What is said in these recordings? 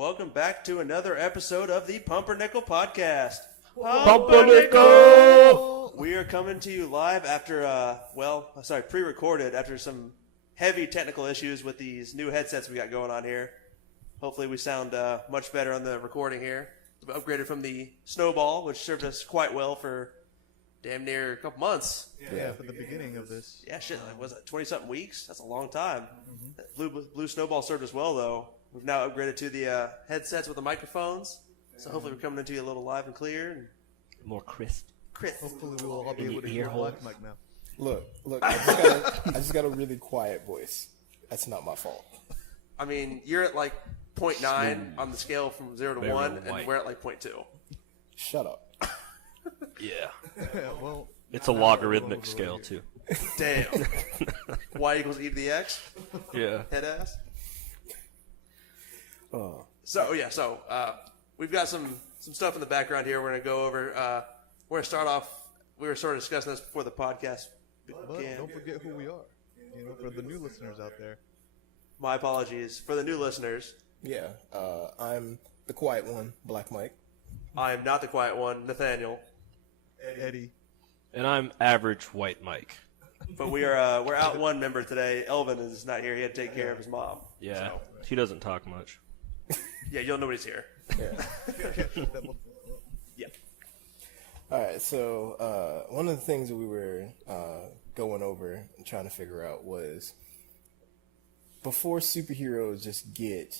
Welcome back to another episode of the Pumpernickel podcast. Pumpernickel! We are coming to you live after, pre-recorded after some heavy technical issues with these new headsets we got going on here. Hopefully we sound much better on the recording here. We upgraded from the Snowball, which served us quite well for damn near a couple months. Yeah, for the beginning of this. Yeah, shit, was it 20-something weeks? That's a long time. Mm-hmm. Blue Snowball served us well, though. We've now upgraded to the headsets with the microphones, so hopefully we're coming into you a little live and clear. And more crisp. Hopefully we will all be able to hear Black Mike now. Look, I just got a really quiet voice. That's not my fault. I mean, you're at like 0.9 on the scale from 0 to 1, and we're at like 0.2. Shut up. Yeah. Well, It's a logarithmic scale, too. Damn. Y equals e to the x? Yeah. Head ass? Oh. So we've got some stuff in the background here we're going to go over. We're going to start off, we were sort of discussing this before the podcast but began. don't forget who we are. You know, for the new listeners out there. My apologies. For the new listeners, Yeah, I'm the quiet one, Black Mike. I am not the quiet one, Nathaniel. Eddie. And I'm average white Mike. But we're out one member today. Elvin is not here. He had to take care of his mom. Yeah. So, He doesn't talk much. yeah, you'll know nobody's here. Yeah. Yeah. All right, so one of the things that we were going over and trying to figure out was before superheroes just get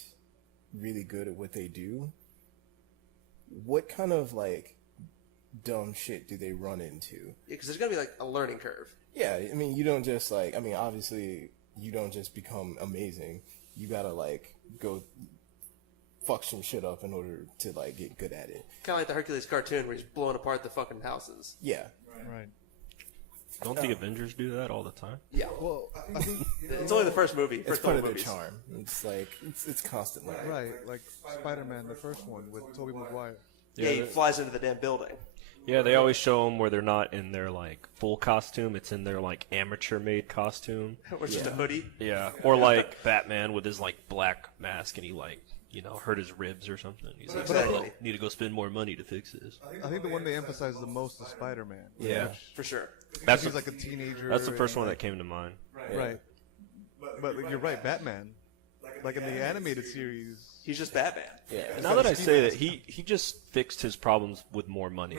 really good at what they do, what kind of like dumb shit do they run into? Yeah, because there's going to be like a learning curve. Yeah, I mean, you don't just obviously you don't just become amazing. You gotta like go fuck some shit up in order to like get good at it. Kind of like the Hercules cartoon where he's blowing apart the fucking houses. Yeah. Right. Don't the Avengers do that all the time? Yeah. Well, I think It's only the first movie. It's First part couple of their movies. charm. It's like it's constantly right, like Spider-Man, the first one with Tobey Maguire. Yeah, he flies into the damn building. Yeah, they always show them where they're not in their, like, full costume. It's in their, like, amateur-made costume. Or just a hoodie. Yeah. Or, like, Batman with his, like, black mask and he, like, you know, hurt his ribs or something. He's like, Exactly. oh, need to go spend more money to fix this. I think the one they emphasize the most is Spider-Man. Yeah. For sure. That's He's the, like a teenager. that's the first and, one that came to mind. Right. But like, you're right, Batman. Like in the animated series. He's just Batman. yeah. Now that I say that, he just fixed his problems with more money.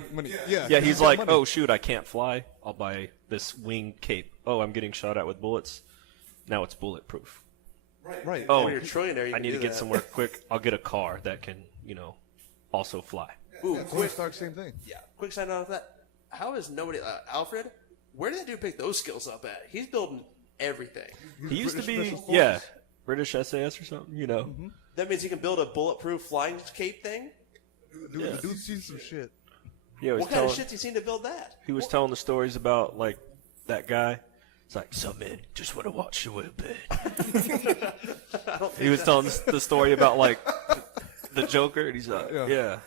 Yeah, Yeah, he's got like, money. oh shoot, I can't fly. I'll buy this wing cape. Oh, I'm getting shot at with bullets. Now it's bulletproof. Right. Oh, When you're a trillionaire, you I can need do to get that. somewhere quick. I'll get a car that can, you know, also fly. Ooh, Tony quick. Stark, same thing. Yeah, quick side note of that. How is nobody, Alfred? Where did that dude pick those skills up at? He's building everything. He used to British be, Special yeah, Forces. British SAS or something, you know. That means he can build a bulletproof flying cape thing. Dude, Yeah. the dude's seen some shit. Yeah, What kind of shit's he seen to build that? he was telling the stories about, like, that guy. It's like, some men just want to watch the world burn. He was telling the story about, like, the Joker, and he's like, Yeah. yeah.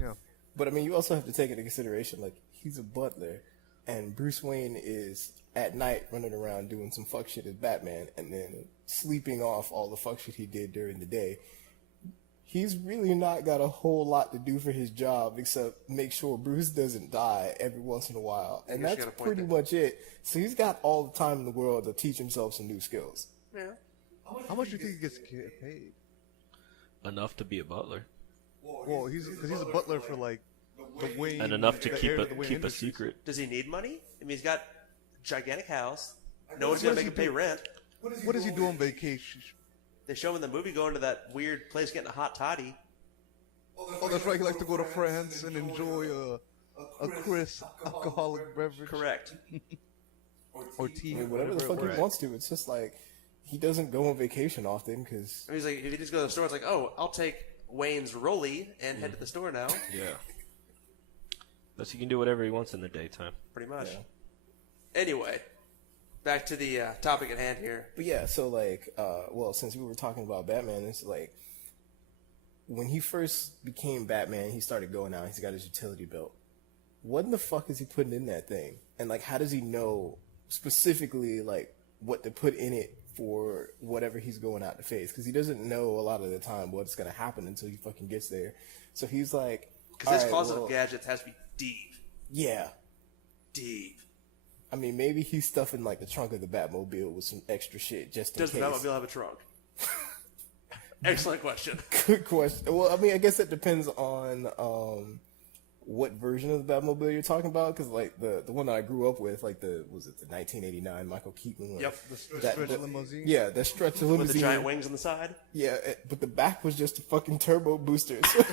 Yeah. But I mean, you also have to take into consideration like he's a butler, and Bruce Wayne is at night running around doing some fuck shit as Batman, and then sleeping off all the fuck shit he did during the day. He's really not got a whole lot to do for his job except make sure Bruce doesn't die every once in a while. And guess you that's got a point pretty there. much it. So he's got all the time in the world to teach himself some new skills. Yeah. How much do you think he gets paid? Enough to be a butler. Well, he's a butler for like the Wayne. And enough to the keep heir a to the Wayne keep a Industries. secret. Does he need money? I mean, he's got a gigantic house. No one's going to make him pay rent. What does he do on vacation? They show him in the movie going to that weird place getting a hot toddy. Oh, that's right. He likes to go to France and enjoy a crisp alcoholic beverage. Correct. Or tea. I mean, whatever the fuck Right. he wants to. It's just like he doesn't go on vacation often because I mean, he's like, if you just go to the store, it's like, oh, I'll take Wayne's Rolly and head to the store now. Yeah. But he can do whatever he wants in the daytime. Pretty much. Yeah. Anyway, back to the topic at hand here. But yeah, so like, well, since we were talking about Batman, it's like when he first became Batman, he started going out. He's got his utility belt. What in the fuck is he putting in that thing? And like, how does he know specifically like what to put in it for whatever he's going out to face, because he doesn't know a lot of the time what's going to happen until he fucking gets there. So he's like, Because his "All right, closet well, of gadgets has to be deep. yeah." Deep. I mean, maybe he's stuffing like the trunk of the Batmobile with some extra shit just in Does the case. Batmobile have a trunk? Excellent question. Good question. Well, I mean, I guess it depends on what version of the Batmobile you're talking about. Because like the one that I grew up with, like the 1989 Michael Keaton one. Yep. The stretch limousine. Yeah, that stretch limousine With the giant wings on the side. Yeah, but the back was just a fucking turbo booster. So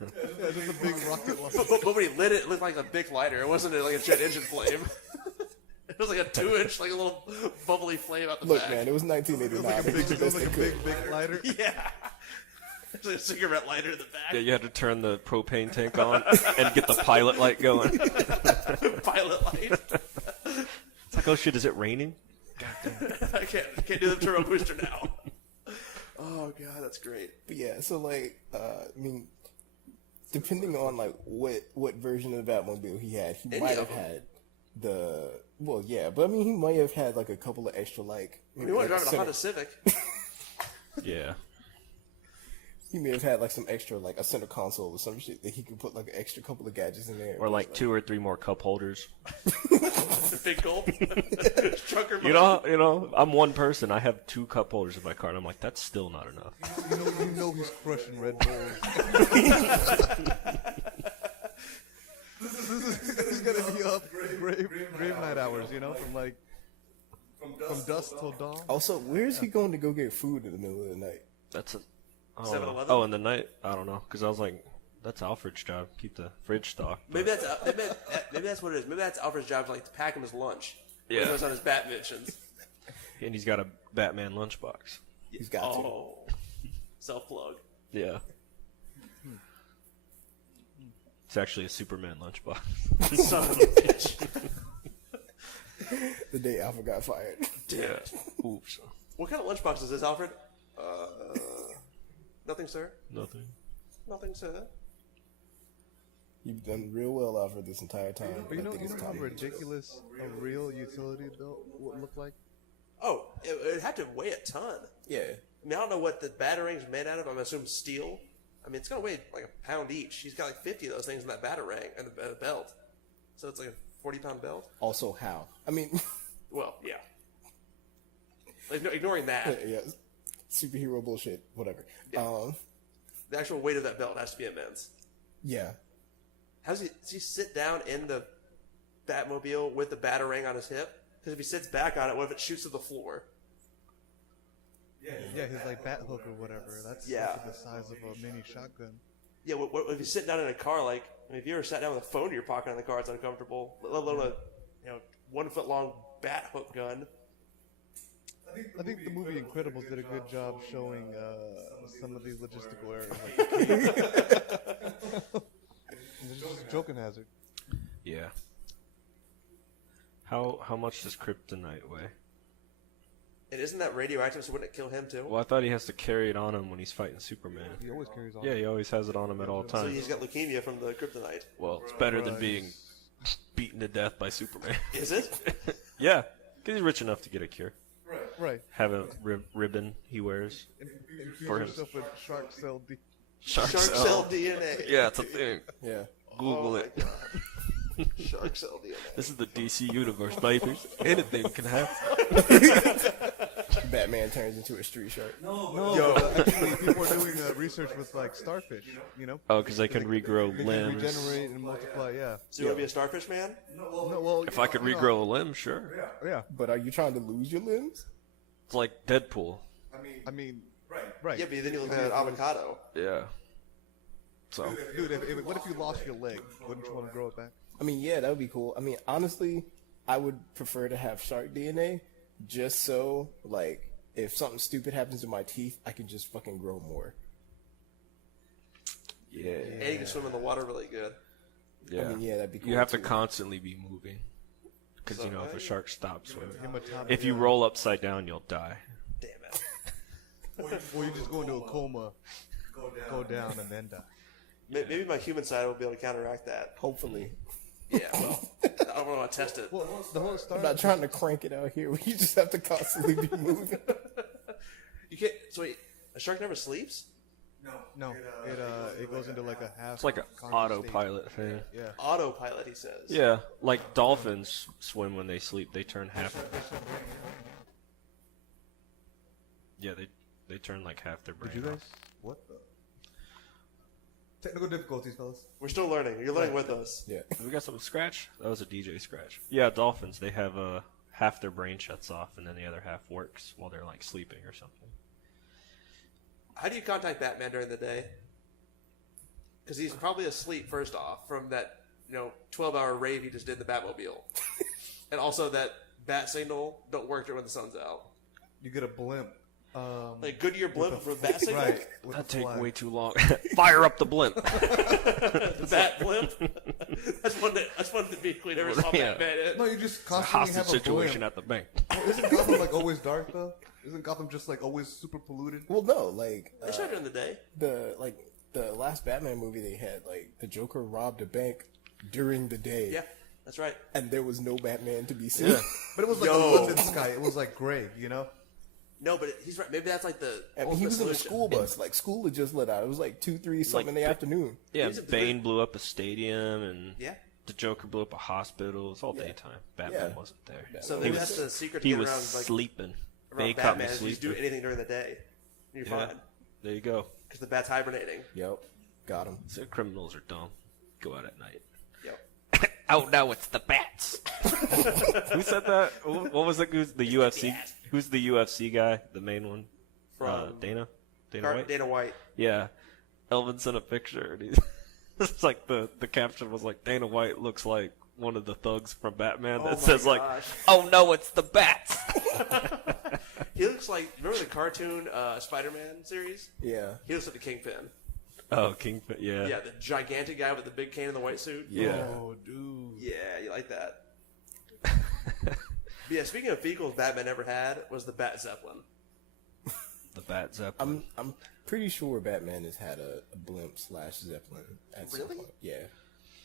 Yeah, just a big rocket launcher. But when he lit it, it looked like a big lighter. It wasn't like a jet engine flame. It was like a 2-inch, like a little bubbly flame out the look, back. man, it was 1989. They did the It was best like a they could. big lighter. Yeah. It's like a cigarette lighter in the back. Yeah, you had to turn the propane tank on and get the pilot light going. Pilot light. It's like, oh shit, is it raining? I can't do the turbo booster now. Oh god, that's great. But yeah, so like, I mean, depending on like what version of the Batmobile he had, he Any might of have them. had the but I mean, he might have had like a couple of extra like. You want to drive a center- Honda Civic? Yeah. He may have had like some extra like a center console or some shit that he could put like an extra couple of gadgets in there. Or like 2 or 3 more cup holders. The big gulp. Trucker You know, I'm one person. I have 2 cup holders in my car, and I'm like, that's still not enough. You know he's crushing Red Bulls. This is gonna be up grave night hours, you know, from dusk till dawn. Also, where's he going to go get food in the middle of the night? That's a. 7-Eleven? Oh, in the night? I don't know. Because I was like, that's Alfred's job. Keep the fridge stocked. Maybe that's what it is. Maybe that's Alfred's job to like to pack him his lunch. Yeah. He goes on his bat missions. And he's got a Batman lunchbox. He's got to. Oh, self plug. Yeah. It's actually a Superman lunchbox. Son of a bitch. The day Alpha got fired. Yeah. Oops. What kind of lunchbox is this, Alfred? Nothing, sir. Nothing. Nothing, sir. You've done real well, Alfred, this entire time. But you I know think it's how time. ridiculous a real utility belt would look like? Oh, it had to weigh a ton. Yeah. I mean, I don't know what the batarangs are made out of. I'm assuming steel. I mean, it's gonna weigh like a pound each. He's got like 50 of those things in that batarang and the belt. So it's like a 40-pound belt. Also, how? I mean, Well, yeah. Like, no, ignoring that, yeah, superhero bullshit, whatever. Yeah. The actual weight of that belt has to be immense. Yeah. Does he sit down in the Batmobile with the batarang on his hip? Because if he sits back on it, what if it shoots to the floor? Yeah, his like bat hook or whatever. That's Yeah. like the size of a mini shotgun. Yeah, what if he's sitting down in a car? Like, I mean, if you ever sat down with a phone in your pocket in the car, it's uncomfortable. Let alone a 1 foot long bat hook gun. I think the movie Incredibles did a good job showing some of these logistical errors. Like it's just a joking hazard. Yeah. How much does kryptonite weigh? And isn't that radioactive? So wouldn't it kill him too? Well, I thought he has to carry it on him when he's fighting Superman. He always carries on. Yeah, he always has it on him at all So times. he's got leukemia from the kryptonite. Well, it's better than being beaten to death by Superman. Is it? Yeah, because he's rich enough to get a cure. Right. Have a ribbon he wears. Infuse For him. yourself with shark cell D. Shark cell DNA. Yeah, it's a thing. Yeah. Oh Google my it. God. Shark cell DNA. This is the DC universe, baby. Anything can happen. Batman turns into a street shark. No, actually, people are doing research with like starfish. You know, Oh, because they can regrow they can limbs. regenerate and multiply. Yeah. So you want to be a starfish man? No, well, If I could regrow a limb, sure. yeah. But are you trying to lose your limbs? It's like Deadpool. I mean, right. Yeah, but then you look like an avocado. Yeah. So, Dude, what if you lost your leg? Wouldn't you want to grow it back? I mean, yeah, that would be cool. I mean, honestly, I would prefer to have shark DNA just so, like, if something stupid happens to my teeth, I can just fucking grow more. yeah. And you can swim in the water really good. Yeah. I mean, yeah, that'd be cool. You have to too. constantly be moving. Because, you know, if a shark stops swimming. Hematoma. If you roll upside down, you'll die. Damn it. or you just go into a coma, go down, and then die. Maybe my human side will be able to counteract that. Hopefully. Yeah, well, I don't want to test it. Well, the whole I'm start. not trying to crank it out here. You just have to constantly be moving. You can't. So wait, a shark never sleeps? No, it goes into like a half. It's like an autopilot thing. Yeah. Autopilot, he says. Yeah, like dolphins swim when they sleep. They turn half. Yeah, they turn like half their brain. Did you off. guys? What the? Technical difficulties, fellas. We're still learning. You're learning with us. Yeah. We got some scratch. That was a DJ scratch. Yeah, dolphins. They have half their brain shuts off, and then the other half works while they're like sleeping or something. How do you contact Batman during the day? Because he's probably asleep, first off, from that 12-hour rave he just did in the Batmobile. And also that bat signal don't work when the sun's out. You get a blimp. Like Goodyear blimp for bat signal? Right. with That'd the take flag. way too long. Fire up the blimp. The bat blimp? I just wanted to be clear. Never saw Yeah. Batman in. No, you just A constantly hostage have a situation blimp. at the bank. Isn't Gotham like always dark though? Isn't Gotham just like always super polluted? Well, no, like They shot during the day. the last Batman movie they had, like the Joker robbed a bank during the day. Yeah, that's right. And there was no Batman to be seen. But it was like Yo. a London sky. It was like gray, you know? No, but he's right. Maybe that's like the I mean, he ultimate was in a solution. school bus. Like school had just let out. It was like 2-3 something in the afternoon. Yeah, He's a- Bane blew up a stadium, and Yeah. the Joker blew up a hospital. It's all daytime. Batman Yeah. wasn't there. So He maybe was- that's the secret to He get was around, like, sleeping. They around caught me Batman. Is you just do sleeping. anything during the day. You're Yeah. fine. There you go. Because the bat's hibernating. Yep, got him. So criminals are dumb. Go out at night. Yep. Oh no, it's the bats. Who said that? What was it? Who's the UFC? bat. Who's the UFC guy? The main one? From Dana White. Dana White. Yeah. Elvin sent a picture. And it's like the caption was like, Dana White looks like one of the thugs from Batman that Oh my says like, gosh. oh no, it's the bats. He looks like, remember the cartoon Spider-Man series? Yeah. He looks like the Kingpin. Oh, Kingpin. Yeah. Yeah, the gigantic guy with the big cane and the white suit. Yeah. Oh, dude. Yeah, you like that. But yeah, speaking of vehicles Batman never had was the Bat Zeppelin. The Bat Zeppelin. I'm pretty sure Batman has had a blimp / Zeppelin at some Really? point. Yeah.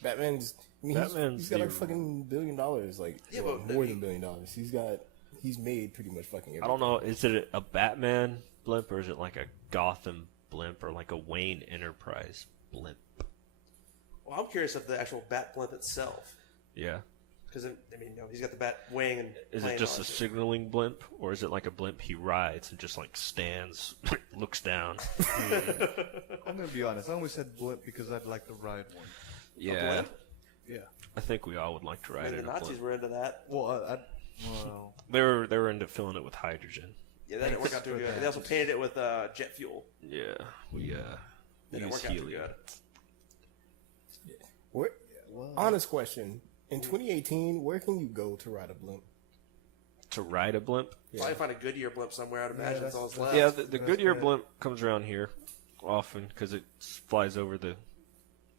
Batman's Batman's he's got like the- fucking $1 billion, like Yeah, well, but more he- than $1 billion. He's made pretty much fucking everything. I don't know. Is it a Batman blimp or is it like a Gotham blimp or like a Wayne Enterprise blimp? Well, I'm curious of the actual Bat blimp itself. Yeah. Because, he's got the Bat wing and Is plane it just on a signaling blimp, or is it like a blimp he rides and just like stands, looks down? I'm gonna be honest. I only said blimp because I'd like to ride one. Yeah, blimp? Yeah. I think we all would like to I ride mean, in the a Nazis blimp. were into that. Well, They were into filling it with hydrogen. Yeah, that didn't work out too good. They also painted it with jet fuel. Yeah, we That didn't use work out too helium. good. Where, honest question. In 2018, where can you go to ride a blimp? To ride a blimp? Probably find a Goodyear blimp somewhere. I'd imagine that's all that's left. Yeah, the Goodyear blimp comes around here often because it flies over the,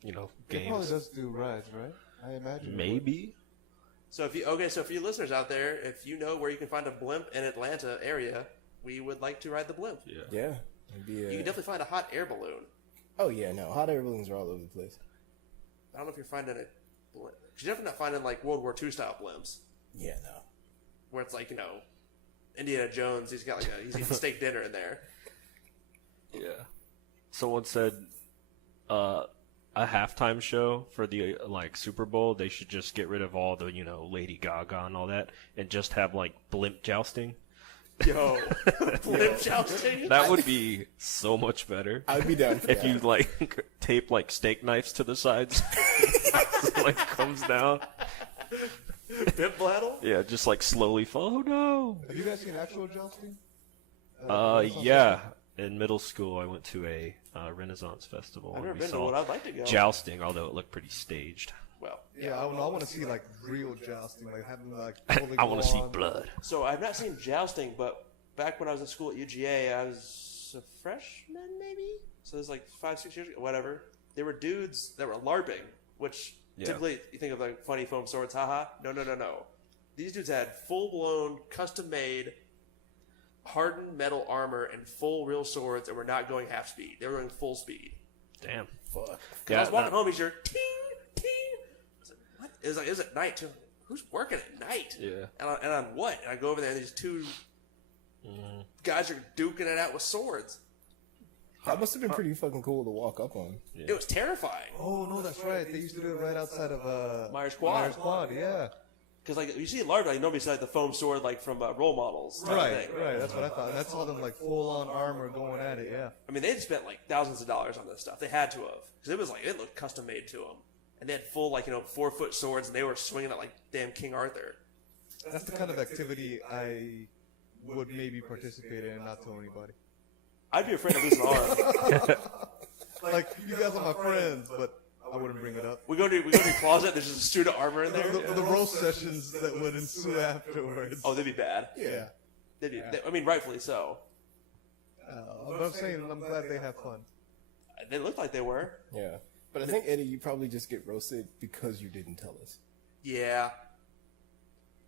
it probably games. does do rides, right? I imagine. it would. Maybe. So for you listeners out there, if you know where you can find a blimp in Atlanta area, we would like to ride the blimp. Yeah. Yeah. It'd be You can definitely find a hot air balloon. Oh yeah, no. Hot air balloons are all over the place. I don't know if you're finding it. You're definitely not finding like World War II style blimps Yeah, no. where it's like Indiana Jones. He's eating steak dinner in there. Yeah. Someone said a halftime show for the Super Bowl, they should just get rid of all the, Lady Gaga and all that and just have blimp jousting. Yo, blimp jousting. That would be so much better. I'd be down for If that. you tape steak knives to the sides, comes down. Pimp blattle. Yeah, just slowly fall. Oh no. Have you guys seen actual jousting? Yeah. In middle school, I went to a Renaissance festival. I've and never we been to saw one. I'd like to go. jousting, although it looked pretty staged. Well, Yeah, I want to see real jousting, having holding I want to see on. blood. so I've not seen jousting, but back when I was in school at UGA, I was a freshman maybe. So it was 5-6 years ago, whatever. There were dudes that were LARPing, which Yeah. typically you think of funny foam swords, haha. No. These dudes had full blown, custom made, hardened metal armor and full real swords, and were not going half speed. They were going full speed. Damn. Fuck. I was walking home, he's your ting ting. I was like, what? It was at night too. Who's working at night? Yeah. And on what? And I go over there and these two guys are duking it out with swords. That must have been pretty fucking cool to walk up on. It was terrifying. Oh no, that's right. They used to do it right outside of Myers Quad. Myers Quad, yeah. Because like you see a large, like nobody sees like the foam sword like from role models. Type of Right, thing. right. That's what I thought. And I saw them like full on armor going at it. Yeah. I mean, they had spent like thousands of dollars on this stuff. They had to have because it was like it looked custom made to them, and they had full 4-foot swords, and they were swinging it like damn King Arthur. That's the kind of activity I would maybe participate in and not tell anybody. I'd be afraid of losing an arm. Like, you guys are my friends, but I wouldn't bring it up. We go to your closet. There's just a suit of armor in there. The roast sessions that would ensue afterwards. Oh, they'd be bad. Yeah. I mean, rightfully so. But I'm saying I'm glad they have fun. They looked like they were. Yeah. But I think, Eddie, you probably just get roasted because you didn't tell us. Yeah.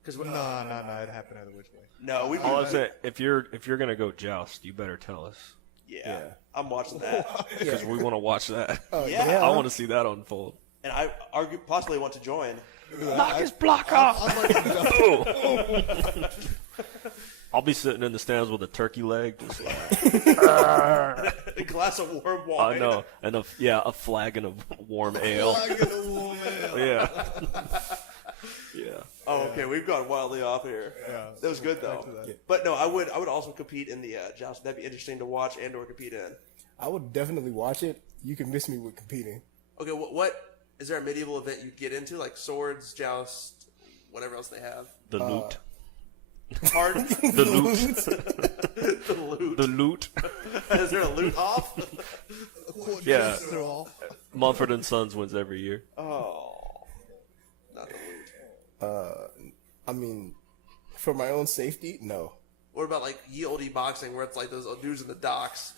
Because No, it happened either which way. no, we. All I say, if you're gonna go joust, you better tell us Yeah, I'm watching that, because we want to watch that. Yeah. I want to see that unfold. and I possibly want to join. Knock his block off. I'll be sitting in the stands with a turkey leg, just like A glass of warm wine. I know, and a flagon of warm ale. Yeah, yeah. Oh, okay, we've gone wildly off here. Yeah. That was good though. But no, I would also compete in the joust. That'd be interesting to watch and or compete in. I would definitely watch it. You can miss me with competing. Okay, what is there a medieval event you get into like swords, joust, whatever else they have? The loot, Pardon? the loot, The loot. the loot. Is there a loot off? Yeah, They're all. Mumford and Sons wins every year. Oh, not the loot. I mean, for my own safety, no. What about like ye olde boxing, where it's like those dudes in the docks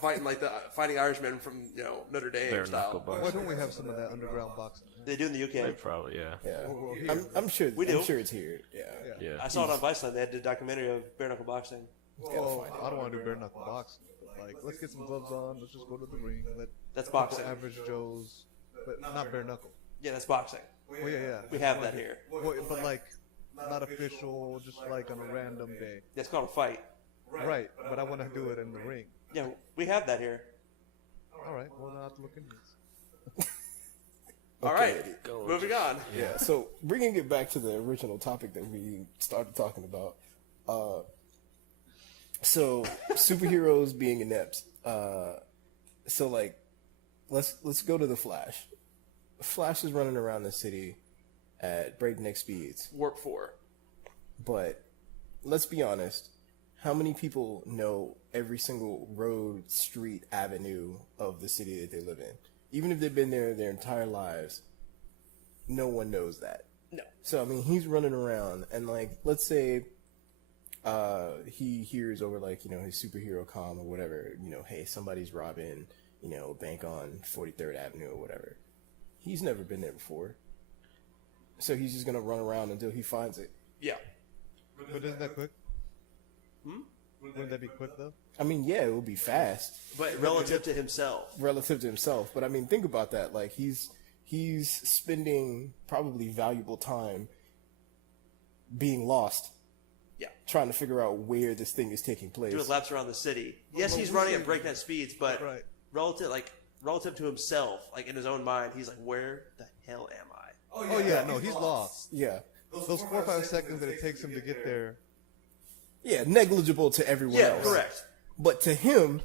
fighting like the Fighting Irishmen from Notre Dame Bare style? knuckle Why boxing. don't we have some of that underground boxing? They do in the They UK. probably, yeah. Yeah. I'm sure. We do. I'm sure it's here. Yeah. Yeah. I saw it on Viceland. They had a documentary of bare knuckle boxing. Well, I don't want to do bare knuckle boxing. But like, let's get some gloves on. Let's just go to the ring. Let That's a couple boxing. average Joes, but not bare knuckle. Yeah, that's boxing. Well, yeah. We have that here. Well, but like, not official, just like on a random day. That's called a fight. Right, but I want to do it in the ring. Yeah, we have that here. All right, well, now I have to look into this. All right, moving on. Yeah. So bringing it back to the original topic that we started talking about. So superheroes being inept. So like, let's go to the Flash. Flash is running around the city at breakneck speeds. Warp 4. But let's be honest, how many people know every single road, street, avenue of the city that they live in? Even if they've been there their entire lives, no one knows that. No. So, I mean, he's running around, and, like, let's say he hears over, like, his superhero comm or whatever, hey, somebody's robbing, a bank on 43rd Avenue or whatever. He's never been there before. So he's just going to run around until he finds it. Yeah. But isn't that quick? Wouldn't that be quick, though? I mean, yeah, it will be fast But relative to himself. relative to himself. But I mean, think about that. Like, he's spending probably valuable time being lost. Yeah. Trying to figure out where this thing is taking place. Doing laps around the city. Yes, he's running at breakneck speeds, but Right. relative to himself, like in his own mind, he's like, where the hell am I? Oh, yeah, no, he's lost. Yeah. Those 4 or 5 seconds that it takes him to get there. Yeah, negligible to everyone Yeah, else. correct. But to him,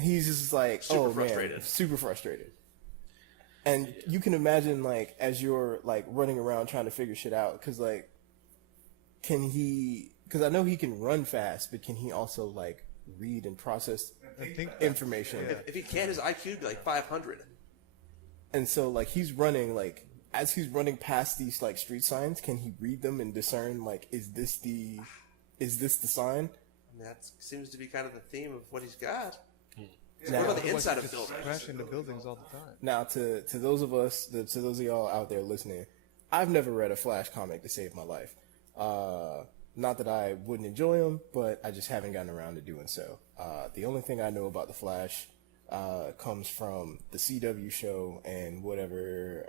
he's just like, Super oh frustrated. man, super frustrated. And you can imagine, like, as you're, like, running around trying to figure shit out, because, like, because I know he can run fast, but can he also, like, read and process I think information? If he can, his IQ would be like 500. And so, like, he's running, like, as he's running past these, like, street signs, can he read them and discern, like, is this the sign? I mean, that seems to be kind of the theme of what he's got. Now, What about the inside of just buildings? crash into buildings all the time. now to those of us, to those of y'all out there listening, I've never read a Flash comic to save my life. Not that I wouldn't enjoy them, but I just haven't gotten around to doing so. The only thing I know about the Flash comes from the CW show and whatever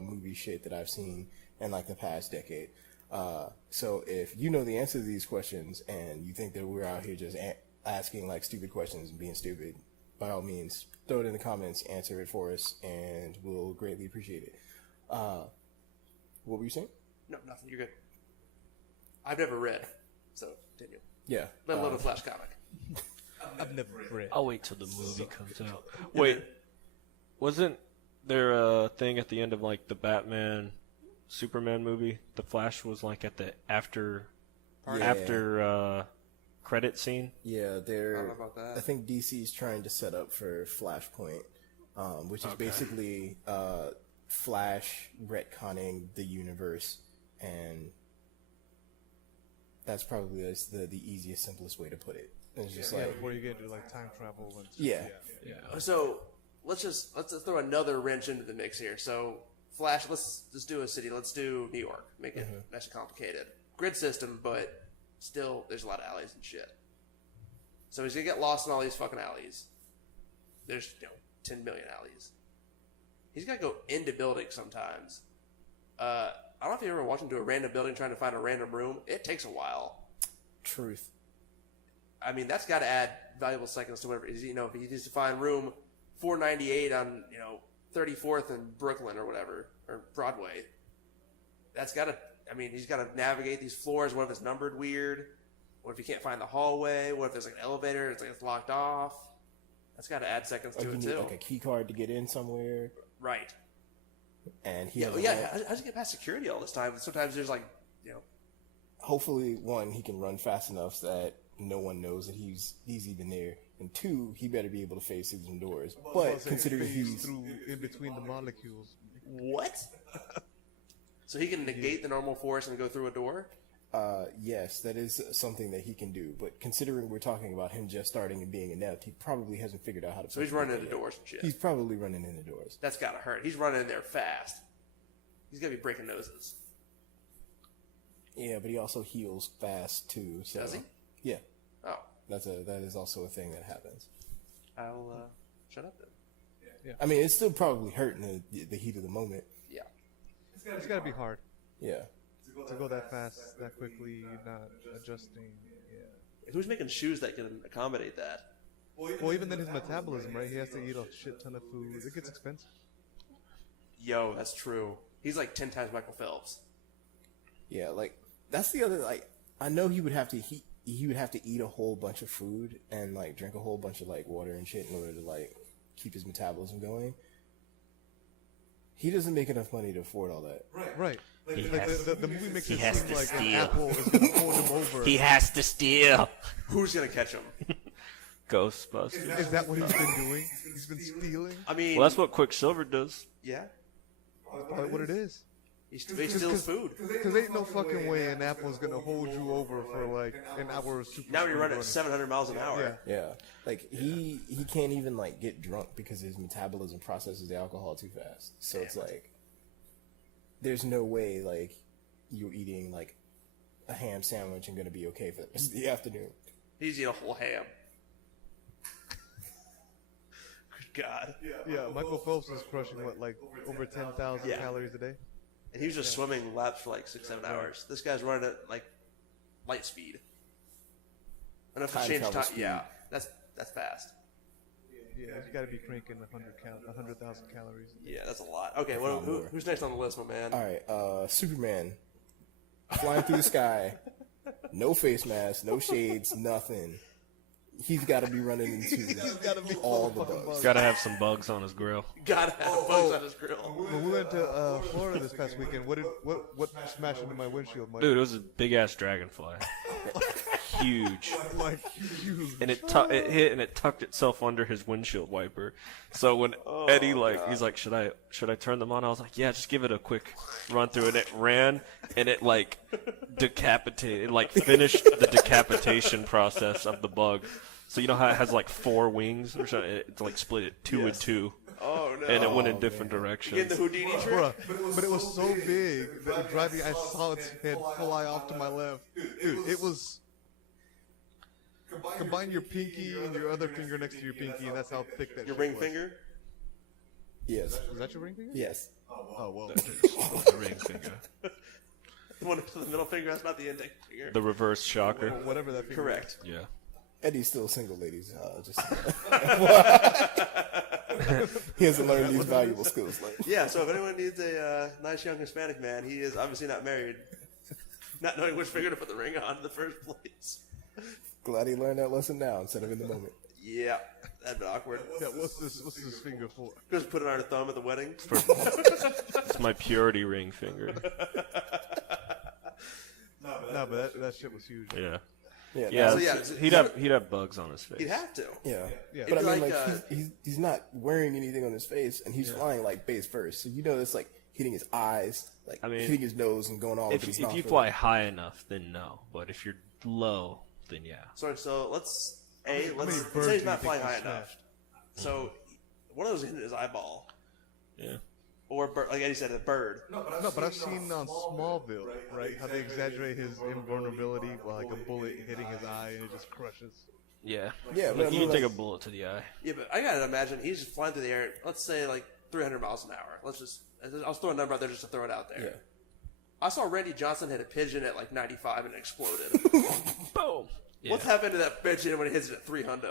movie shit that I've seen in like the past decade. So if you know the answer to these questions and you think that we're out here just asking like stupid questions and being stupid, by all means, throw it in the comments, answer it for us, and we'll greatly appreciate it. What were you saying? No, nothing. You're good. I've never read, so continue. Yeah. Let alone a Flash comic. I've never read. I'll wait till the movie comes out. Wait, wasn't there a thing at the end of like the Batman Superman movie? The Flash was like at the after credit scene. Yeah, I don't know about that. I think DC's trying to set up for Flashpoint, which is basically Flash retconning the universe, and that's probably the easiest, simplest way to put it. It's just like, where you get to like time travel and yeah, So let's throw another wrench into the mix here. So Flash, let's do a city. Let's do New York. Make it nice and complicated. Grid system, but still there's a lot of alleys and shit. So he's gonna get lost in all these fucking alleys. There's 10 million alleys. He's gotta go into buildings sometimes. I don't know if you ever walked into a random building trying to find a random room. It takes a while. truth. I mean, that's got to add valuable seconds to whatever. If he needs to find room 498 on 34th and Brooklyn or whatever, or Broadway, that's got to. I mean, he's got to navigate these floors. What if it's numbered weird? What if he can't find the hallway? What if there's like an elevator? It's locked off. That's got to add seconds Like to you it need too. like a key card to get in somewhere, Right. and he Yeah. has a Yeah. lamp. How's he get past security all this time? Sometimes there's Hopefully, one, he can run fast enough that no one knows that he's even there, and two, he better be able to phase through some doors. But considering he's through in between the molecules. what? So he can negate the normal force and go through a door? yes, that is something that he can do. But considering we're talking about him just starting and being inept, he probably hasn't figured out how to. So he's running into doors and shit. He's probably running into doors. That's gotta hurt. He's running in there fast. He's gonna be breaking noses. Yeah, but he also heals fast too. So. Does he? Yeah, Oh, that is also a thing that happens. I'll shut up then. I mean, it's still probably hurting the heat of the moment. Yeah. It's got to be hard Yeah. to go that fast, that quickly, not adjusting. Yeah. Who's making shoes that can accommodate that? Well, even then his metabolism, right? He has to eat a shit ton of food. It gets expensive. Yo, that's true. He's like 10 times Michael Phelps. Yeah, like that's the other I know he would have to eat a whole bunch of food and like drink a whole bunch of like water and shit in order to like keep his metabolism going. He doesn't make enough money to afford all that. Right. The movie makes it has seem to like an steal. apple is going to hold him over. He has to steal. Who's gonna catch him? Ghostbusters. Is that what he's been doing? He's been stealing? I mean, Well, that's what Quicksilver does. yeah. That's probably what it is. He steals food. Because ain't no fucking way an apple is going to hold you over for like an hour of super Now you're speed running at 700 miles an hour. Yeah. Yeah, like he can't even like get drunk because his metabolism processes the alcohol too fast. So it's like there's no way like you're eating like a ham sandwich and gonna be okay for the rest of the afternoon. He's eating a whole ham. Good God. Yeah, Michael Phelps is crushing what, like over 10,000 Yeah. calories a day? And he was just swimming laps for like 6-7 hours. This guy's running at like light speed. Enough to Time change travel time. speed. Yeah, that's fast. Yeah, you got to be cranking 100,000 calories. Yeah, that's a lot. Okay, well, who's next on the list, my man? All right, Superman flying through the sky, no face mask, no shades, nothing. He's got to be running into all the bugs. Gotta have some bugs on his grill. Gotta have bugs on his grill. When we went to Florida this past weekend, what smashed into my windshield, Mike? Dude, it was a big ass dragonfly. Huge. Like huge. And it hit and it tucked itself under his windshield wiper. So when Eddie he's like, should I turn them on? I was like, yeah, just give it a quick run through. And it ran and it like decapitated, it like finished the decapitation process of the bug. So you know how it has like 4 wings or something? It like split it 2 and 2. Oh no! And it went in different Getting directions. the Houdini trick. Bruh, but it was so big that driving, I saw its head fly off to my left. Dude, it was Combine your pinky and your other finger next to your pinky, and that's how thick that. Your shit ring was. finger? Yes. Is that your ring finger? Yes. Oh well. The ring finger. The one to the middle finger, that's not the index finger. The reverse shocker. Whatever that finger. Correct. Yeah. Eddie's still single, ladies. Just he hasn't learned these valuable skills. Like, Yeah, so if anyone needs a nice young Hispanic man, he is obviously not married. Not knowing which finger to put the ring on in the first place. glad he learned that lesson now instead of in the moment. Yeah, that'd be awkward. Yeah, what's this finger for? Just put it on our thumb at the wedding. It's my purity ring finger. No, but that shit was huge. Yeah. Yeah. Yeah, So, yeah, he'd have bugs on his face. He'd have to. Yeah. Yeah. But I mean, Like, like, he's not wearing anything on his face, and he's flying like base first. So you know it's like hitting his eyes, like I mean, hitting his nose and going all If over his you nostrils. fly high enough, then no. But if you're low, then yeah. Sorry, so let's many say birds he's do not you think flying high he enough. So one of those hit his eyeball, Yeah. or like Eddie said, a bird. No, but I've seen on Smallville, right, how they exaggerate his invulnerability while like a bullet hitting his eye and it just crushes. Yeah. Yeah, but Like, I you mean, can take a like- bullet to the eye. Yeah, but I gotta imagine he's just flying through the air. Let's say like 300 miles an hour. I was throwing a number out there just to throw it out there. Yeah. I saw Randy Johnson hit a pigeon at like 95 and it exploded. Boom. Yeah. What's happened to that pigeon when it hits it at 300?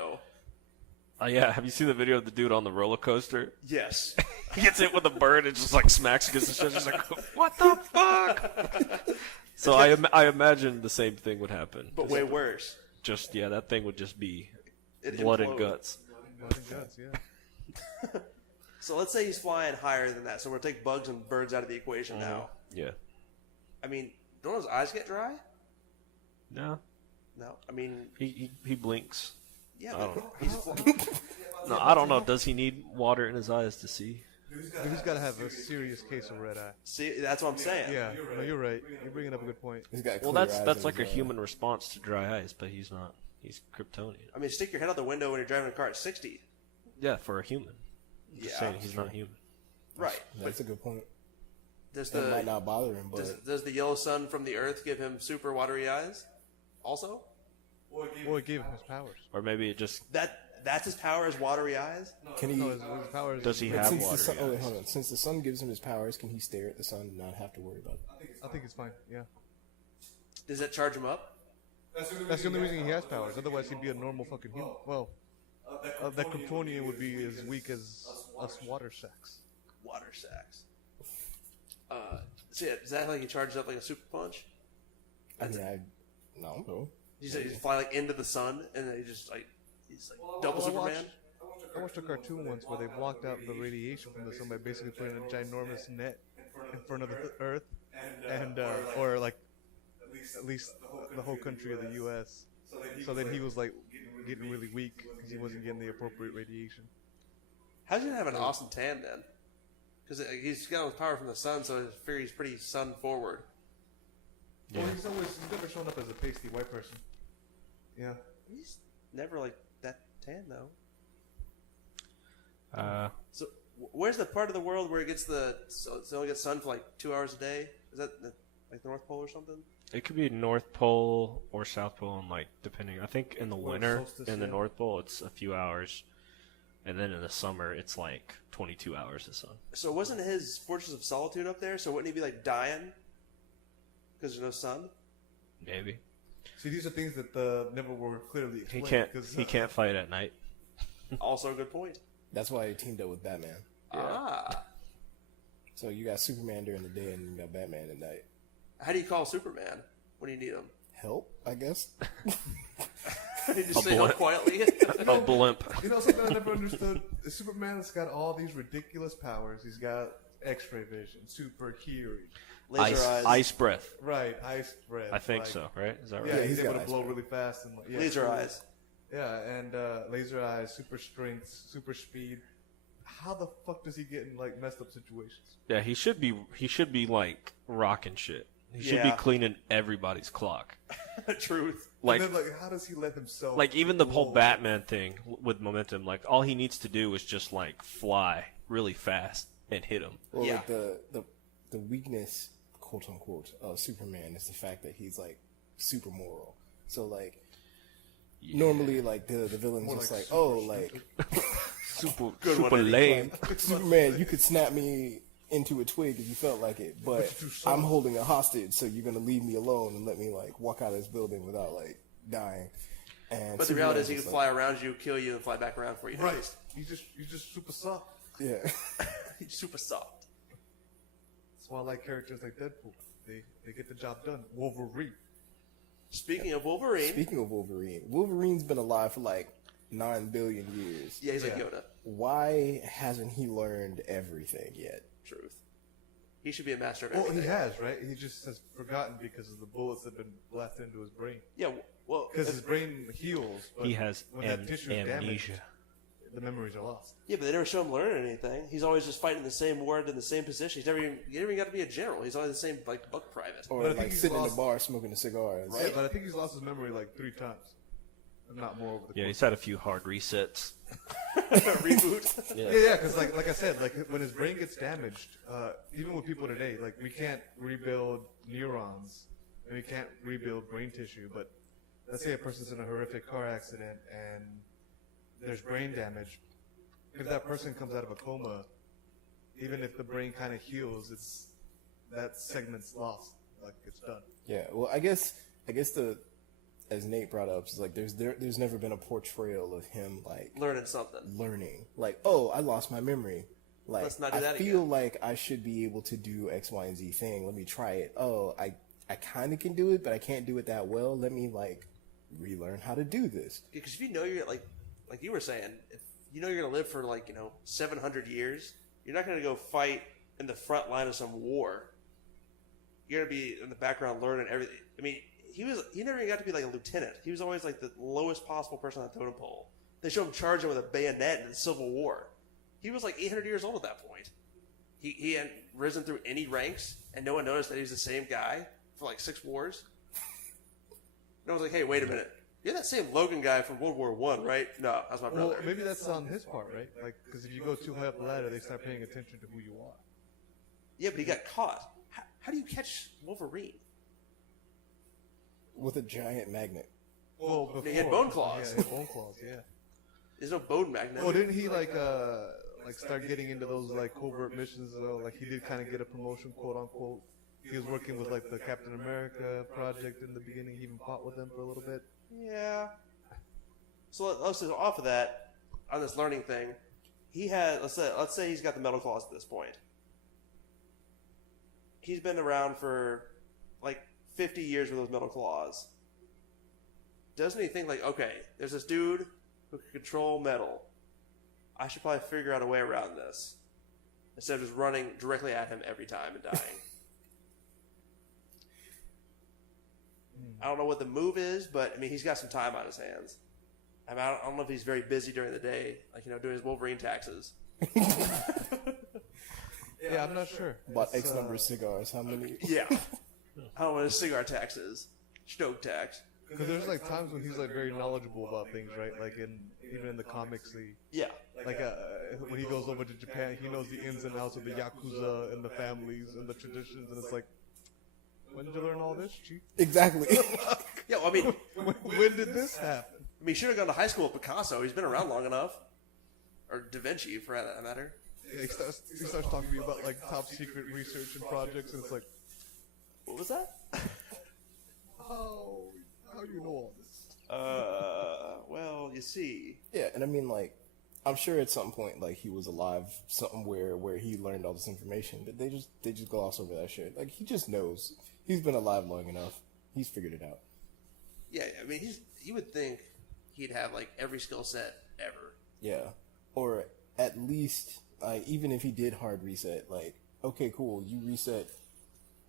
Yeah. Have you seen the video of the dude on the roller coaster? Yes. He gets hit with a bird and just like smacks against the shit. Just like, what the fuck? So I imagine the same thing would happen. But way worse. Just that thing would just be It'd blood and implode. guts. Blood and guts, yeah. So let's say he's flying higher than that. So we're going to take bugs and birds out of the equation now. Yeah. I mean, don't his eyes get dry? No. No. I mean, He blinks. yeah, I but don't he's flying. No, I don't know. Does he need water in his eyes to see? He's got to have a serious case of red eye. See, that's what I'm saying. Yeah, no, you're right. You're bringing up a good point. He's got Well, clear that's eyes like a and, human response to dry eyes, but he's not. He's Kryptonian. I mean, stick your head out the window when you're driving a car at 60. Yeah, for a human. I'm just Yeah, saying he's not human. Right. That's a good point. Does That might the not bother him, but does the yellow sun from the Earth give him super watery eyes? Also, Well, it gave him his powers. Or maybe it just that's his power is watery eyes. can he? No, his powers. does he but have since the water? sun, wait, hold on. Since the sun gives him his powers, can he stare at the sun and not have to worry about it? I think it's fine. Yeah. Does that charge him up? That's the only reason he has powers. Otherwise, he'd be a normal fucking human. Well, that Kryptonian would be as weak as us water sacks. Water sacks. So yeah, is that like he charges up like a super punch? I mean, I don't know. You say he's fly like into the sun and then he's like double Well, Superman. I watched a cartoon once where they blocked out the radiation from the sun by basically putting a ginormous net in front of the Earth, and or like at least the whole country of the U.S. So then he was like getting really weak because he wasn't getting the appropriate radiation. How's he gonna have an awesome tan then? Because he's got all his power from the sun, so I figure he's pretty sun forward. Yeah. Well, he's never shown up as a pasty white person. Yeah. He's never like that tan though. So where's the part of the world where it gets it only gets sun for like 2 hours a day? Is that like the North Pole or something? It could be North Pole or South Pole, and like depending. I think in the winter solstice, in the yeah. North Pole it's a few hours, and then in the summer it's like 22 hours of sun. So wasn't his Fortress of Solitude up there? So wouldn't he be like dying because there's no sun? Maybe See, these are things that never were clearly he explained. can't fight at night. Also a good point. That's why he teamed up with Batman. Ah, So you got Superman during the day and you got Batman at night. how do you call Superman when you need him? Help, I guess. You just A say help blimp. quietly. A blimp. You know something I never understood? Superman's got all these ridiculous powers. He's got X-ray vision, super hearing, Laser eyes. Ice breath. right? Ice breath. I think like- so. Right? Is that right? Yeah, Yeah, he's he's able got to ice blow breath. really fast and like, yeah, Laser eyes. Yeah, and laser eyes, super strength, super speed. How the fuck does he get in like messed up situations? Yeah, he should be like rocking shit. He should be Yeah. cleaning everybody's clock. Truth. Like and then, like, how does he let himself? like even the whole blow? Batman thing with momentum, like all he needs to do is just like fly really fast and hit him. Well, Yeah. like the weakness, quote unquote, of Superman is the fact that he's like super moral. So like, Normally, like the villain's More just like like, super oh, like Super, Good one, super Eddie. lame. Superman, you could snap me into a twig if you felt like it, but you're too soft. I'm holding a hostage, so you're gonna leave me alone and let me like walk out of this building without like dying. And But the reality is, Superman's he can just fly around you, kill you, and fly back around for you. Right. You just super soft. like, yeah. He's super soft. That's why I like characters like Deadpool. They get the job done. Wolverine. Speaking of Wolverine, Speaking of Wolverine, Wolverine's been alive for like 9 billion years. yeah, he's like Yeah. Yoda. Why hasn't he learned everything yet? Truth. He should be a master of Well, everything. he has, right? He just has forgotten because of the bullets that have been blasted into his brain. Yeah, well, Because his brain heals, but He has when that tissue is damaged, amnesia. the memories are lost. yeah, but they never show him learning anything. He's always just fighting the same ward in the same position. He never even got to be a general. He's always the same like buck private. Or But I think like he's sitting in a lost- bar smoking a cigar. And Yeah, but I think he's lost his memory like 3 times, if not more over the Yeah, course. he's had a few hard resets. Reboot. Yeah, because like I said, like when his brain gets damaged, even with people today, like we can't rebuild neurons and we can't rebuild brain tissue. But let's say a person's in a horrific car accident and there's brain damage. If that person comes out of a coma, even if the brain kind of heals, it's that segment's lost. Like it's done. yeah, well, I guess the as Nate brought up, it's like there's never been a portrayal of him like Learning something. learning. Like, oh, I lost my memory. Like, Let's not do I that feel again. like I should be able to do X, Y, and Z thing. Let me try it. Oh, I kind of can do it, but I can't do it that well. Let me like relearn how to do this. Because if you know you're like you were saying, if you know you're gonna live for 700 years, you're not gonna go fight in the front line of some war. You're gonna be in the background learning everything. I mean, he never even got to be like a lieutenant. He was always like the lowest possible person on the totem pole. They show him charging with a bayonet in the Civil War. He was like 800 years old at that point. He hadn't risen through any ranks, and no one noticed that he was the same guy for like 6 wars. No one's like, hey, wait a minute. You're that same Logan guy from World War I, right? No, that's my Well, brother. maybe that's on his part, right? Like, because if you go too high up the ladder, they start paying attention to who you are. Yeah, but he got caught. How do you catch Wolverine? With a giant magnet. Well, before, He had bone claws. Yeah, he had bone claws. Yeah. There's no bone magnet. Oh, didn't he like start getting into those like covert missions? Like he did kind of get a promotion, quote unquote. He was working with like the Captain America project in the beginning. He even fought with them for a little bit. Yeah. So let's just off of that, on this learning thing, he had let's say he's got the metal claws at this point. He's been around for like 50 years with those metal claws. Doesn't he think like, okay, there's this dude who can control metal. I should probably figure out a way around this instead of just running directly at him every time and dying. I don't know what the move is, but I mean, he's got some time on his hands. I mean, I don't know if he's very busy during the day, like doing his Wolverine taxes. Yeah, I'm not sure. Bought It's, X number of cigars. How many? Yeah, I don't know what his cigar tax is. Stoke tax. Because there's like times when he's like very knowledgeable about things, right? Like even in the comics, Yeah, like when he goes over to Japan, he knows the ins and outs of the yakuza and the families and the traditions, and it's like, when did you learn all this, Chief? Exactly. yeah. Well, I mean, When did this happen? he should have gone to high school with Picasso. He's been around long enough, or Da Vinci, for that matter. Yeah, he starts talking to me about like top secret research and projects, and it's like, What was that? how do you know all this? Well, you see, Yeah, and I mean, like, I'm sure at some point, like, he was alive somewhere where he learned all this information, but they just gloss over that shit. Like, he just knows. He's been alive long enough. He's figured it out. yeah. I mean, you would think he'd have like every skill set ever. Yeah, or at least, even if he did hard reset, like, okay, cool, you reset,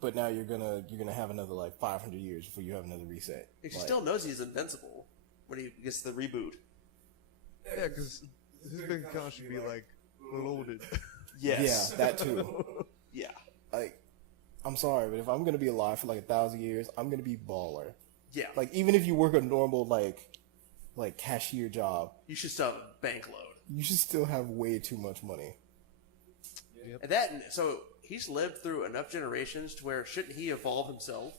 but now you're gonna have another like 500 years before you have another reset. He Like, still knows he's invincible when he gets the reboot. Yeah, because his bank account should be like loaded. Yes. Yeah, that too. Yeah. Like, I'm sorry, but if I'm gonna be alive for like 1,000 years, I'm gonna be baller. Yeah. Like, even if you work a normal like cashier job, You should still have a bank load. you should still have way too much money. And so he's lived through enough generations to where shouldn't he evolve himself?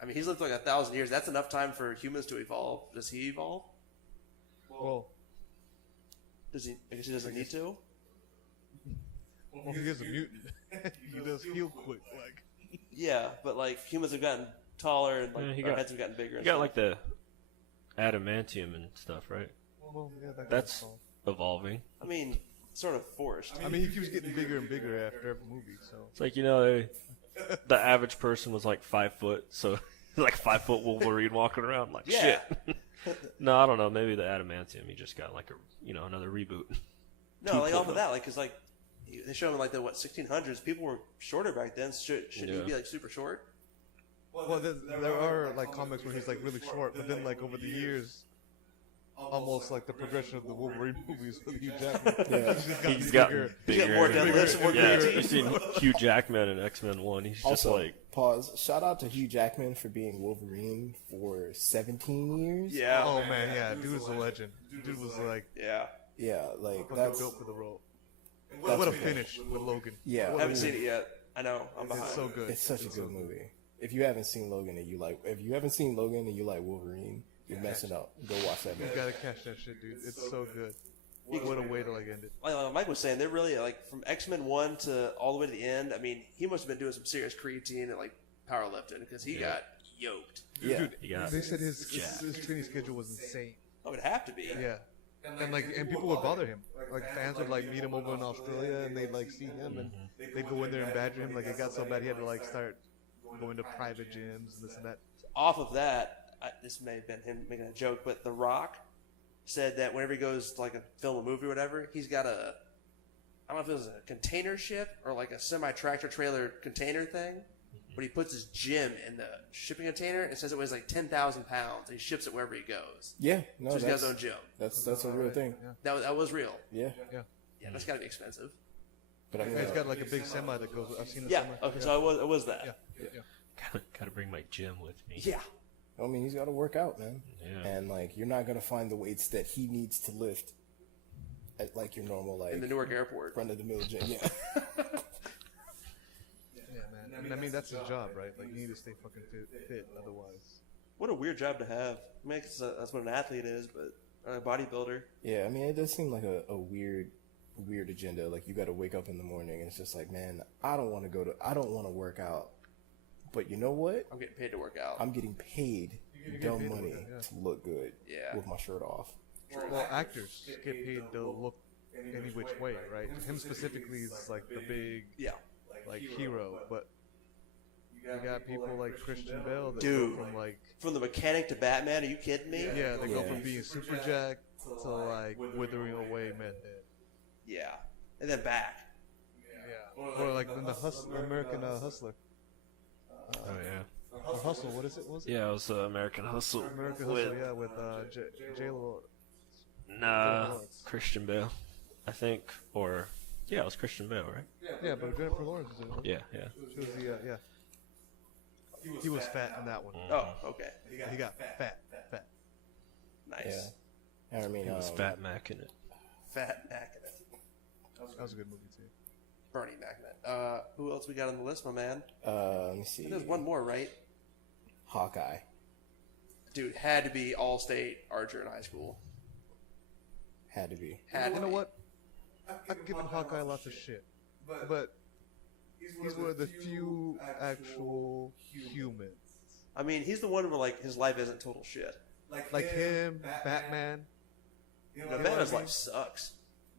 I mean, he's lived like 1,000 years. That's enough time for humans to evolve. Does he evolve? Well, Does he? I guess he doesn't need to. well, he is a mutant. He does heal quick. Like, Yeah, but like humans have gotten taller and like Yeah, our heads have gotten bigger. You And got stuff. like the adamantium and stuff, right? well, yeah, that That's kind of evolving. I mean, sort of forced. I mean, he keeps getting bigger and bigger after every movie. So It's like, the average person was like 5 foot, so like 5 foot Wolverine walking around. Like, Yeah. shit. No, I don't know. Maybe the adamantium, he just got like another reboot. No, like off of that, like, cause like they show him in like the 1600s. People were shorter back then. Shouldn't he Yeah. be like super short? well, there are like comics where he's like really short, but then like over the years, almost like the progression of the Wolverine movies with Hugh Jackman, Yeah. he's just gotten He's bigger. gotten He's got bigger. more deadlifts, more Yeah, creatine. you seen Hugh Jackman in X-Men 1. He's just Also, like, pause. Shout out to Hugh Jackman for being Wolverine for 17 years. Yeah. Oh man, yeah, dude was a legend. Dude was like Yeah. Yeah, like fucking that's built for the role. That's What a okay. finish with Logan. yeah. I haven't seen it yet. I know. I'm behind. It's so good. It's such a so good movie. If you haven't seen Logan and you like Wolverine, you're messing up. Go watch that You movie. gotta catch that shit, dude. It's so good. What a way to like end it. Like Mike was saying, they're really like from X-Men 1 to all the way to the end. I mean, he must have been doing some serious creatine and like powerlifting because he got yoked. Yeah. Dude, Yeah. they said his training schedule was insane. Oh, it'd have to be. Yeah. And people would bother him. Like fans would like meet him over in Australia and they'd like see him and they'd go in there and badger him. Like it got so bad he had to like start going to private gyms and this and that. Off of that, this may have been him making a joke, but The Rock said that whenever he goes to like a film, a movie, or whatever, he's got a, I don't know if it was a container ship or like a semi-tractor trailer container thing, but he puts his gym in the shipping container and says it weighs like 10,000 pounds. And he ships it wherever he goes. Yeah, no, So he's got his that's own gym. that's a real thing. That was real. Yeah, Yeah. Yeah, that's got to be expensive. but I mean, Yeah, he's got like a big semi that goes. I've seen the Yeah. semi. Okay, so it was that. Yeah. Gotta bring my gym with me. Yeah. I mean, he's got to work out, man. Yeah. And like, you're not gonna find the weights that he needs to lift at like your normal like In the Newark airport. run of the mill gym. Yeah, Yeah, man. And I mean that's his job, right? Like you need to stay fucking fit otherwise. What a weird job to have. I mean, that's what an athlete is, but a bodybuilder. yeah. I mean, it does seem like a weird agenda. Like you got to wake up in the morning and it's just like, man, I don't want to work out, but you know what? I'm getting paid to work out. I'm getting paid dumb paid to money work out, yeah. to look good Yeah. with my shirt off. Well, actors get paid to look any which way, right? Him specifically is like the big Yeah. like hero, but you got people like Christian Bale that Dude. go from like From the mechanic to Batman, are you kidding me? yeah, they go Yeah. from being super jacked to like withering away meth head. Yeah. And then back. Yeah. Or like in the American Hustler. Oh, yeah. Or Hustle, what is it? What was it? Yeah, it was American Hustle. American with, Hustle, yeah, with J-Lo. Nah, Christian Bale, I think. Or, yeah, it was Christian Bale, right? Yeah, but Jennifer Lawrence was in it. Yeah, yeah. She was the, yeah. He was fat in that one. Oh, okay. He got fat. Nice. Yeah, I mean, He was Fat Mac in it. Fat Mac. That was a good movie too. Bernie Mac. Who else we got on the list, my man? let me see. There's one more, right? Hawkeye. Dude, had to be all-state archer in high school. Had to be. Had You to know be. what? I've given Hawkeye lots of shit, but he's one of the few actual humans. I mean, he's the one where like his life isn't total shit. Like him, Batman. The Batman's life sucks.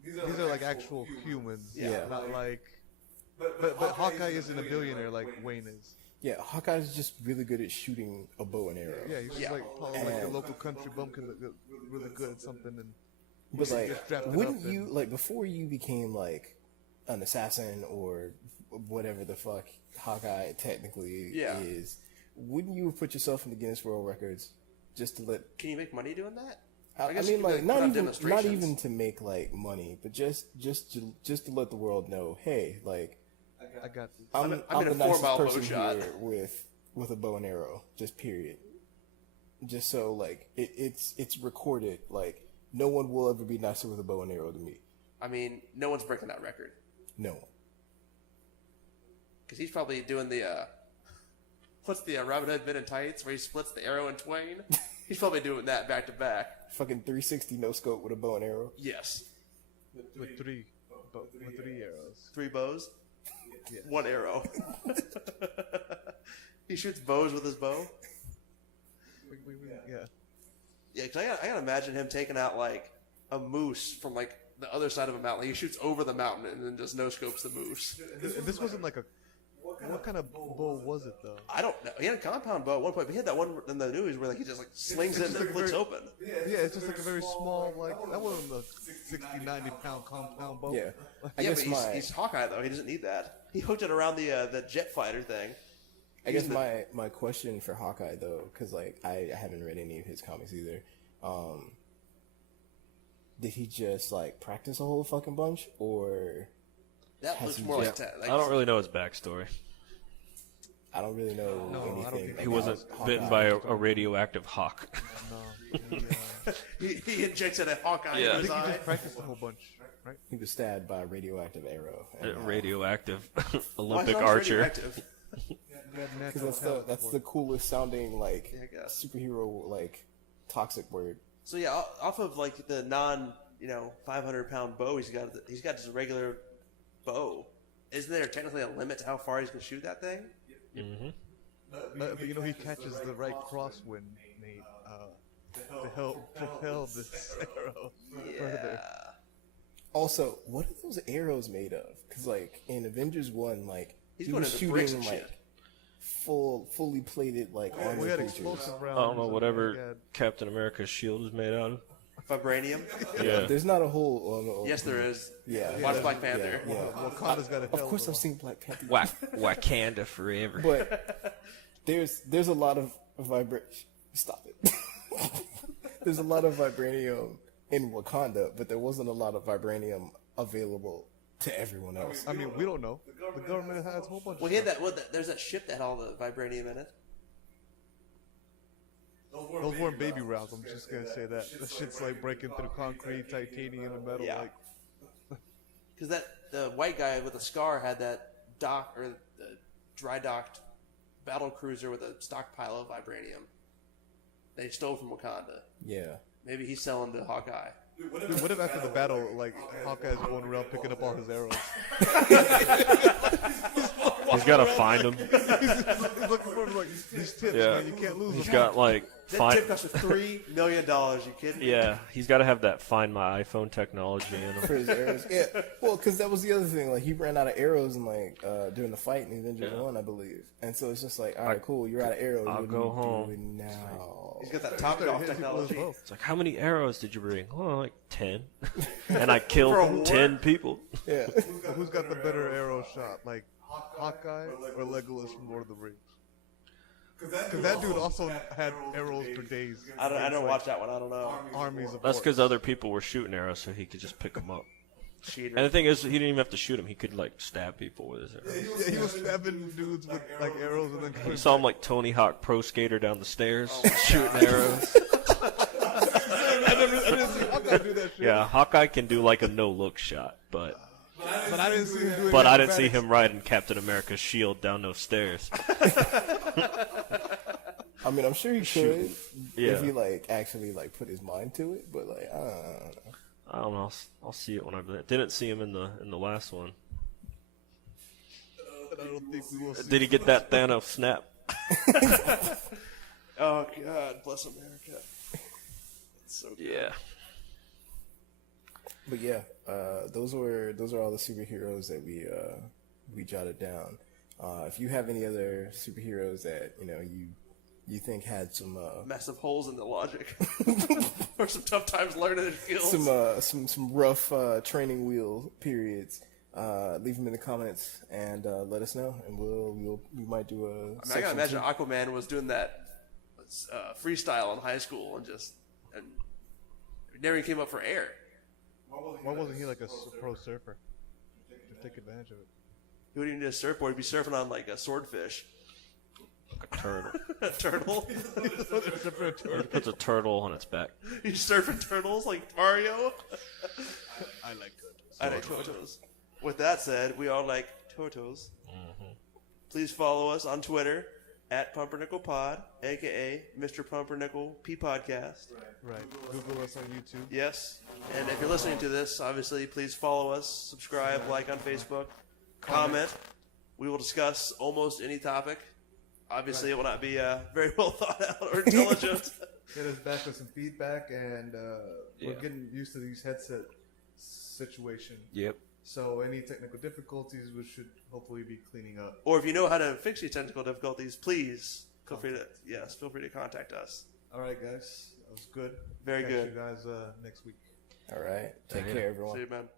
These are like actual humans. Yeah. Not like. But Hawkeye isn't a billionaire like Wayne is. Yeah, Hawkeye's just really good at shooting a bow and arrow. Yeah, he's just Yeah. like probably like a local country bumpkin that really good at something and. But like, Just drafted wouldn't up and- you like before you became like an assassin or whatever the fuck Hawkeye technically Yeah. is? Wouldn't you have put yourself in the Guinness World Records just to let? Can you make money doing that? I guess mean, you like could not put on even not demonstrations. even to make like money, but just to let the world know, hey, like I got this. I'm I'm in the a nicest 4-mile bow person shot. here with a bow and arrow, just period. Just so like it's recorded, like no one will ever be nicer with a bow and arrow to me. I mean, no one's breaking that record. No one. Because he's probably doing the What's the Robin Hood Men in Tights where he splits the arrow in twain? He's probably doing that back to back. Fucking 360 no scope with a bow and arrow. Yes. with three arrows. 3 bows? Yeah. 1 arrow. He shoots bows with his bow? Yeah. Yeah, because I gotta imagine him taking out, like, a moose from, like, the other side of a mountain. Like, he shoots over the mountain and then just no-scopes the moose. This wasn't like a. What kind of bow was it though? I don't know. He had a compound bow at one point, but he had that one in the news where, like, he just, like, slings it and it flicks open. Yeah, it's just like a very small, like that wasn't a 60, 90 pound compound bow. Yeah. I Yeah, guess but he's Hawkeye, though. He doesn't need that. He hooked it around the jet fighter thing. I guess my question for Hawkeye though, because like I haven't read any of his comics either. Did he just like practice a whole fucking bunch, or That looks more like that. I don't really know his backstory. I don't really know No, I don't anything. think He wasn't bitten by a radioactive hawk. No. He injected a Hawkeye Yeah. I into his think he eye. just practiced a whole bunch, right? He was stabbed by a radioactive arrow. Radioactive Why is Olympic it archer. radioactive? Because that's the coolest sounding like Yeah, I guess. superhero like toxic word. So yeah, off of like the non 500-pound bow, he's got just a regular bow. Isn't there technically a limit to how far he's gonna shoot that thing? Mm-hmm. But he catches the right crosswind, Nate, to help propel this arrow further. Also, what are those arrows made of? Because like in Avengers 1, like He's he going was into bricks shooting and like shit. fully plated like armor We had creatures. explosive I rounds. don't know, and whatever we had- Captain America's shield is made out of. Vibranium? Yeah. There's not a whole. Yes, there is. Yeah. Watch Black Panther. Yeah. Wakanda's got a Of hell course, of I've seen Black Panther. Wakanda forever. But there's a lot of Stop it. There's a lot of vibranium in Wakanda, but there wasn't a lot of vibranium available to everyone else. I mean, we don't know. The government has a whole bunch. Well, of he had stuff. that. There's that ship that had all the vibranium in it. Those weren't baby rounds. I'm just gonna say that. That shit's like breaking through concrete, titanium, and metal. Yeah. Like, Because the white guy with the scar had that the dry docked battle cruiser with a stockpile of vibranium. They stole from Wakanda. Yeah. Maybe he's selling to Hawkeye. dude, what if after the battle, like Hawkeye's going around picking up all his arrows? He's got to find them. He's looking for like these tips, Yeah. man. You can't lose He's them. got like That tip cost $3 million. You kidding me? Yeah, he's got to have that Find My iPhone technology in him. For his arrows. Yeah. Well, because that was the other thing. Like he ran out of arrows and like during the fight in Avengers 1, I believe. And so it's just like, all right, cool. You're out of arrows. I'll What go do you home. do now? He's got that top golf technology. It's like, how many arrows did you bring? Oh, like 10. And I For a killed war? 10 people. Yeah. Who's got the better arrow shot, like Hawkeye or Legolas from Lord of the Rings? Because that dude also had arrows for days. I don't watch that one. I don't know. Armies of That's orcs. because other people were shooting arrows, so he could just pick them up. Cheater. And the thing is, he didn't even have to shoot them. He could, like, stab people with his arrows. Yeah, he was stabbing dudes with like arrows and then You coming saw him back. like Tony Hawk Pro Skater down the stairs, shooting arrows. I didn't see Hawkeye do that shit. Yeah, Hawkeye can do like a no-look shot, but But I didn't see him doing I didn't see him riding Captain America's shield down those stairs. I mean, I'm sure he could Yeah. if he like actually like put his mind to it. But like, I don't know. I don't know. I'll see it when I didn't see him in the last one. I don't think we will see. Did he get that Thanos snap? Oh God, bless America. It's so good. Yeah. But yeah, those are all the superheroes that we jotted down. If you have any other superheroes that you think had some Massive holes in the logic, or some tough times learning their skills. some rough training wheel periods, leave them in the comments and let us know, and we might do a. I mean, I section gotta imagine 2. Aquaman was doing that freestyle in high school and never came up for air. Why wasn't he like a pro surfer? Just take advantage of it. He wouldn't even need a surfboard. He'd be surfing on like a swordfish. Like a turtle. A turtle. He puts a turtle on its back. He's surfing turtles like Mario. I like turtles. I like turtles. With that said, we all like turtles. Please follow us on Twitter at Pumpernickel Pod, aka Mr. Pumpernickel P Podcast. Right. Google us on YouTube. Yes. And if you're listening to this, obviously, please follow us, subscribe, like on Facebook, comment. We will discuss almost any topic. Obviously, it will not be very well thought out or intelligent. Hit us back with some feedback, and Yeah. we're getting used to these headset situation. Yep. So any technical difficulties, we should hopefully be cleaning up. Or if you know how to fix these technical difficulties, please feel free to contact us. All right, guys, that was good. Very Catch good. you guys next week. All right. Take care, everyone. See you, man.